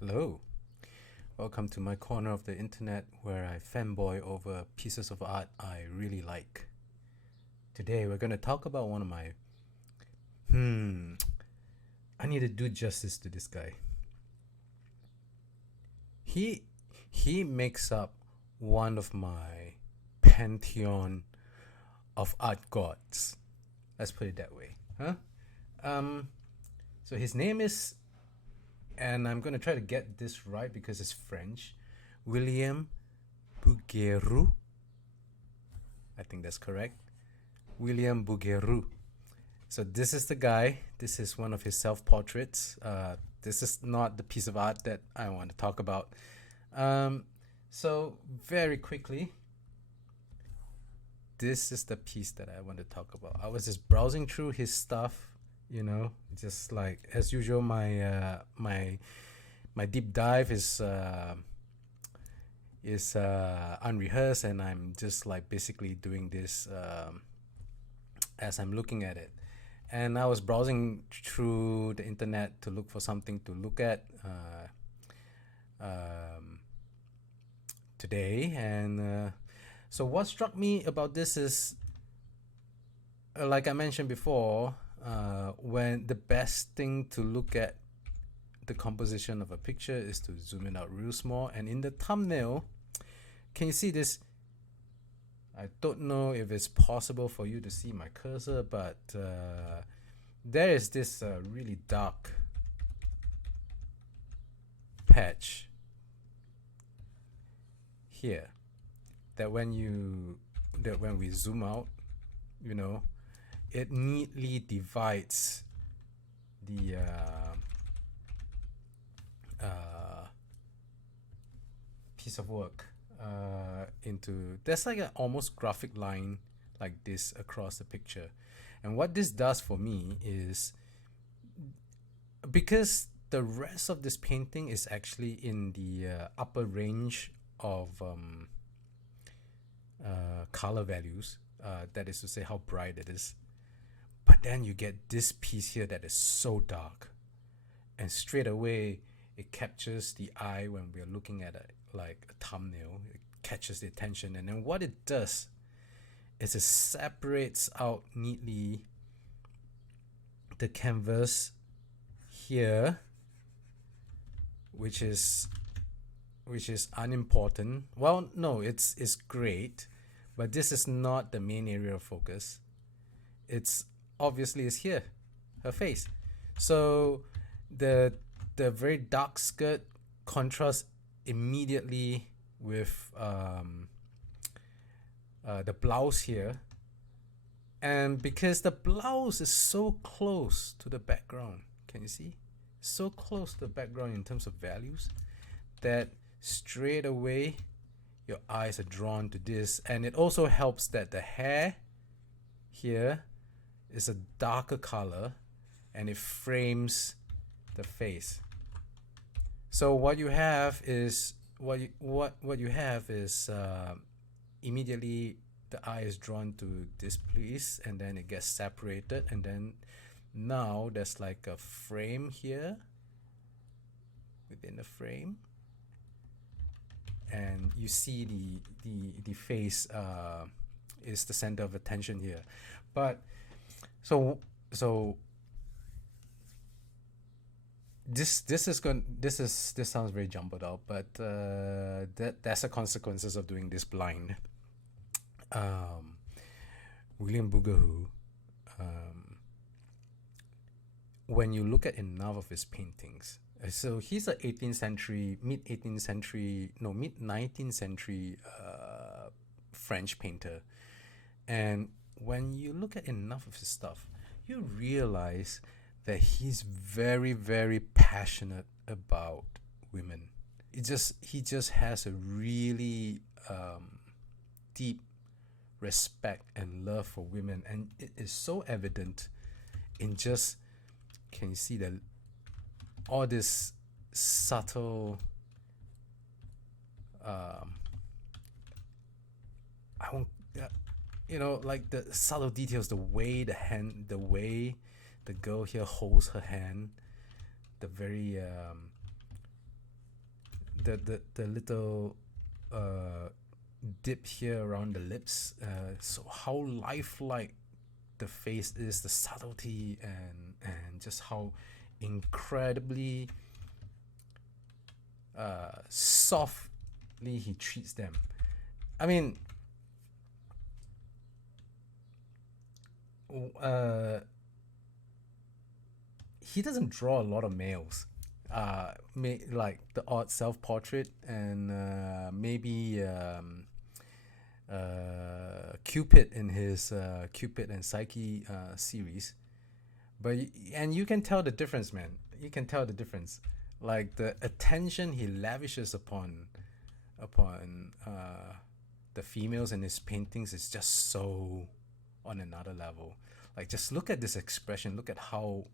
Hello, welcome to my corner of the internet where I fanboy over pieces of art I really like. Today we're going to talk about one of my. I need to do justice to this guy. He he makes up one of my pantheon of art gods. Let's put it that way, huh? Um, so his name is, and I'm gonna try to get this right because it's French. William Bouguereau. I think that's correct. William Bouguereau. So this is the guy. This is one of his self-portraits. This is not the piece of art that I want to talk about. Um, so very quickly, this is the piece that I want to talk about. I was just browsing through his stuff, just like as usual. My deep dive is unrehearsed, and I'm just like basically doing this as I'm looking at it. And I was browsing through the internet to look for something to look at today. And so, what struck me about this is, like I mentioned before, when the best thing to look at the composition of a picture is to zoom it out real small. And in the thumbnail, can you see this? I don't know if it's possible for you to see my cursor, but there is this really dark patch here that when we zoom out, you know, it neatly divides the piece of work into, there's like an almost graphic line like this across the picture. And what this does for me is, because the rest of this painting is actually in the upper range of color values, that is to say how bright it is, but then you get this piece here that is so dark, and straight away it captures the eye when we're looking at it like a thumbnail. It catches the attention, and then what it does is it separates out neatly the canvas here, which is unimportant. Well, no, it's great, but this is not the main area of focus. It's obviously is here, her face. So the very dark skirt contrasts immediately with the blouse here, and because the blouse is so close to the background, can you see? So close to the background in terms of values, that straight away your eyes are drawn to this. And it also helps that the hair here is a darker color and it frames the face. So what you have is immediately the eye is drawn to this piece, and then it gets separated, and then now there's like a frame here within the frame, and you see the face is the center of attention here. But so this sounds very jumbled out, but that's the consequences of doing this blind. William Bouguereau, when you look at enough of his paintings, so he's a 18th century, mid 19th century French painter. And when you look at enough of his stuff, you realize that he's very, very passionate about women. He just has a really deep respect and love for women, and it is so evident in just, can you see all this subtle I won't like the subtle details, the way the girl here holds her hand, the very the little dip here around the lips. So how lifelike the face is, the subtlety, and just how incredibly softly he treats them. I mean, he doesn't draw a lot of males. Like the odd self-portrait and maybe Cupid in his Cupid and Psyche series. And you can tell the difference, man. You can tell the difference. Like the attention he lavishes upon the females in his paintings is just so on another level. Like, just look at this expression. Look at how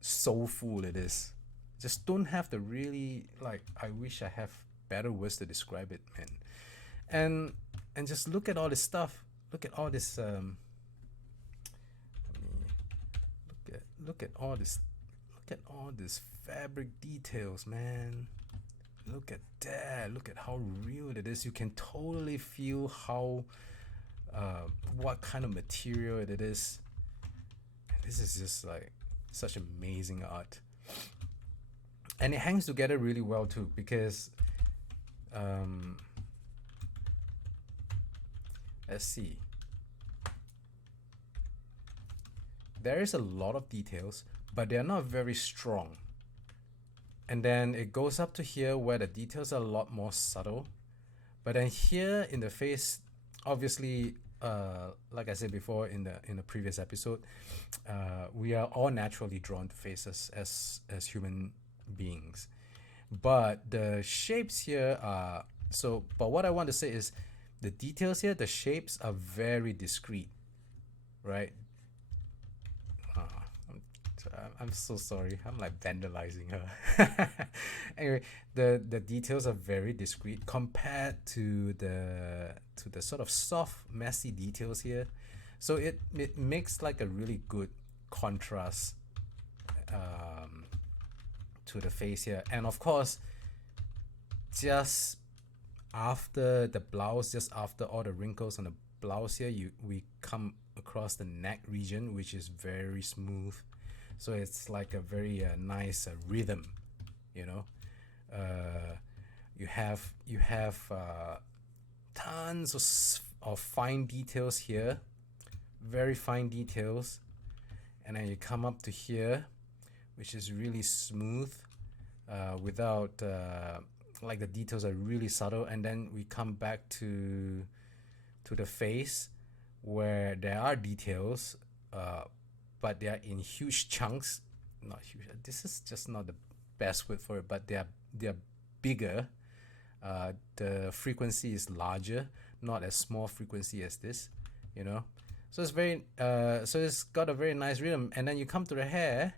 soulful it is. Just don't have to really, like, I wish I have better words to describe it, man. And just look at all this stuff. Look at all this look at all this fabric details, man. Look at that. Look at how real it is. You can totally feel how what kind of material it is. And this is just like such amazing art. And it hangs together really well too, because let's see. There is a lot of details, but they're not very strong. And then it goes up to here where the details are a lot more subtle. But then here in the face, obviously, like I said before in the previous episode, we are all naturally drawn to faces as human beings. But the shapes here are but what I want to say is the details here, the shapes are very discreet, right? I'm so sorry. I'm like vandalizing her. Anyway, the details are very discreet compared to the sort of soft, messy details here. So it makes like a really good contrast to the face here. And of course, just after the blouse, just after all the wrinkles on the blouse here, we come across the neck region, which is very smooth. So it's like a very nice rhythm, you know. You have tons of fine details here, very fine details, and then you come up to here, which is really smooth, without like the details are really subtle, and then we come back to the face where there are details, but they are in huge chunks. Not huge. This is just not the best word for it, but they are bigger. The frequency is larger, not as small frequency as this, you know. So it's very so it's got a very nice rhythm. And then you come to the hair,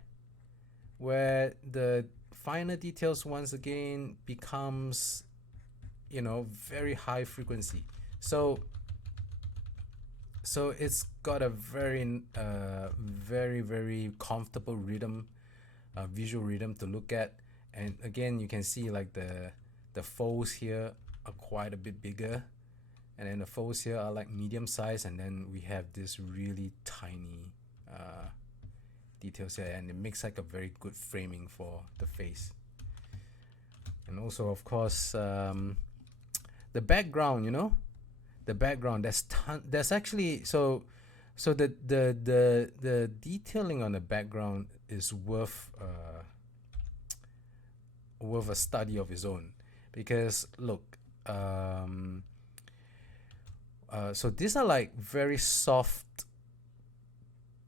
where the finer details once again becomes, you know, very high frequency. So it's got a very very comfortable rhythm, visual rhythm to look at. And again, you can see like the folds here are quite a bit bigger, and then the folds here are like medium size, and then we have this really tiny details here, and it makes like a very good framing for the face. And also, of course, the background, you know. The background, there's actually so the detailing on the background is worth a study of its own, because look, so these are like very soft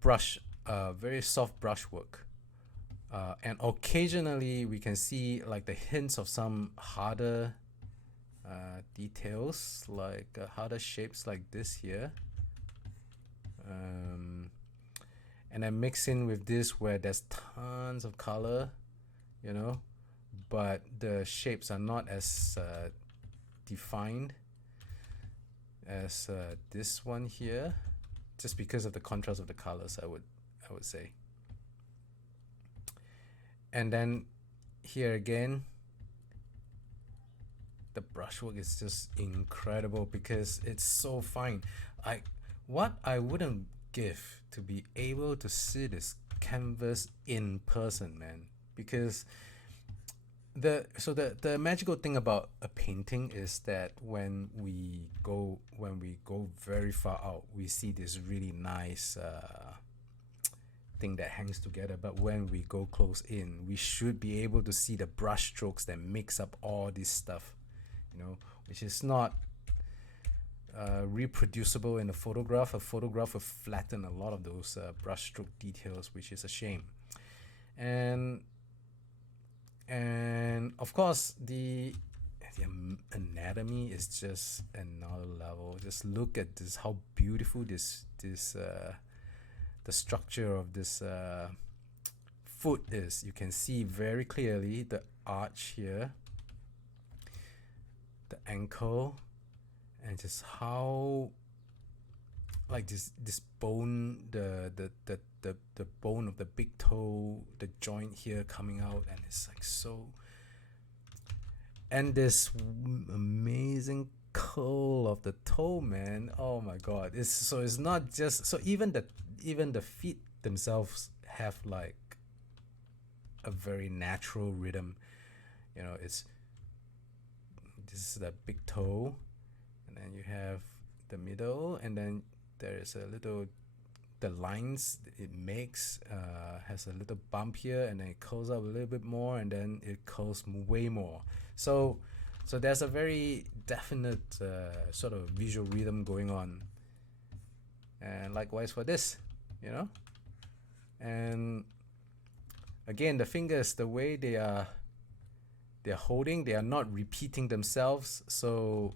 brush work, and occasionally we can see like the hints of some harder details, like harder shapes like this here, and then mix in with this where there's tons of color, you know, but the shapes are not as defined as this one here, just because of the contrast of the colors, I would say. And then here again, the brushwork is just incredible because it's so fine. I what I wouldn't give to be able to see this canvas in person, man, because the magical thing about a painting is that when we go very far out, we see this really nice thing that hangs together. But when we go close in, we should be able to see the brush strokes that mix up all this stuff, which is not reproducible in a photograph. A photograph will flatten a lot of those brushstroke details, which is a shame. And of course, the anatomy is just another level. Just look at this, how beautiful the structure of this foot is. You can see very clearly the arch here, the ankle, and just how like this bone, the bone of the big toe, the joint here coming out, and it's like so, and this amazing curl of the toe, man. Oh my god. It's not just so, even the feet themselves have like a very natural rhythm. It's this is the big toe, and then you have the middle, and then there is a little, the lines it makes has a little bump here, and then it curls up a little bit more, and then it curls way more. So there's a very definite sort of visual rhythm going on, and likewise for this, and again, the fingers, the way they're holding, they are not repeating themselves. So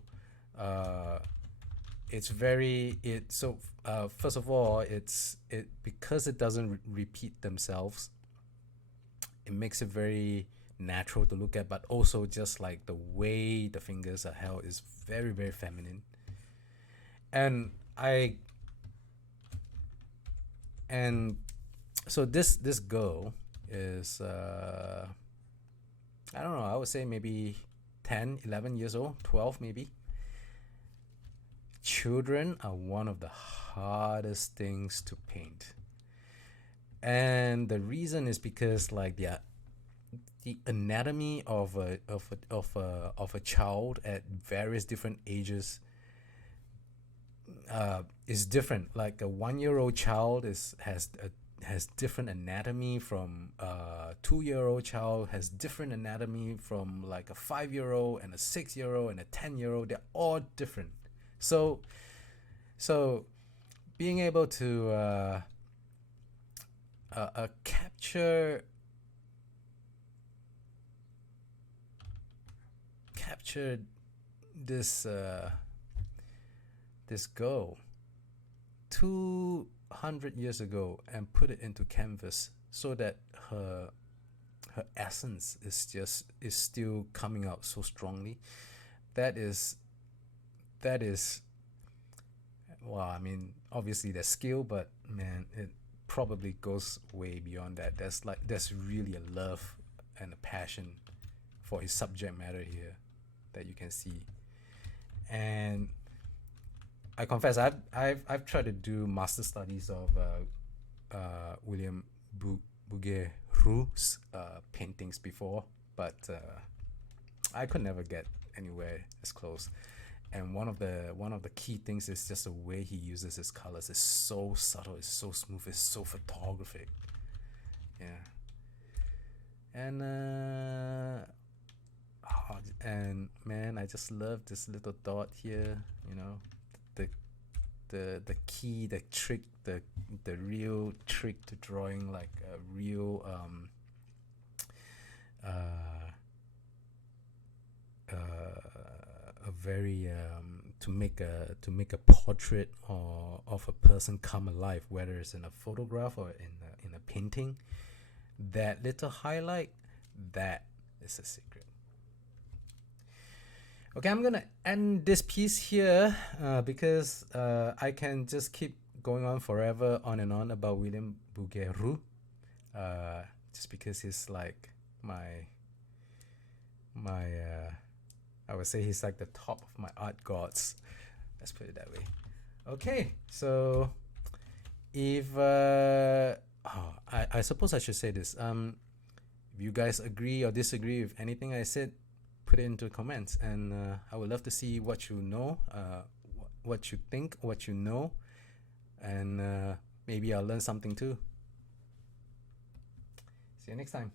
first of all, because it doesn't repeat themselves, it makes it very natural to look at. But also, just like the way the fingers are held is very, very feminine. And so this girl is I don't know, I would say maybe 10, 11 years old, 12 maybe. Children are one of the hardest things to paint, and the reason is because like the anatomy of a child at various different ages is different. Like a 1-year-old child has different anatomy from a 2-year-old child, has different anatomy from like a 5-year-old and a 6-year-old and a 10-year-old. They're all different. So being able to capture this girl 200 years ago and put it into canvas, so that her essence is still coming out so strongly. That is well, I mean, obviously there's skill, but man, it probably goes way beyond that. There's really a love and a passion for his subject matter here that you can see. And I confess, I've tried to do master studies of William Bouguereau's paintings before, but I could never get anywhere as close. And one of the key things is just the way he uses his colors. It's so subtle, it's so smooth, it's so photographic. Yeah. And man, I just love this little dot here. The key, the trick, the real trick to drawing like a real a very to make a portrait of a person come alive, whether it's in a photograph or in a painting. That little highlight, that is a secret. Okay, I'm gonna end this piece here because I can just keep going on forever, on and on about William Bouguereau, just because he's like my I would say he's like the top of my art gods. Let's put it that way. Okay, so if I suppose I should say this. If you guys agree or disagree with anything I said, put it into comments, and I would love to see what you know, what you think, what you know, and maybe I'll learn something too. See you next time.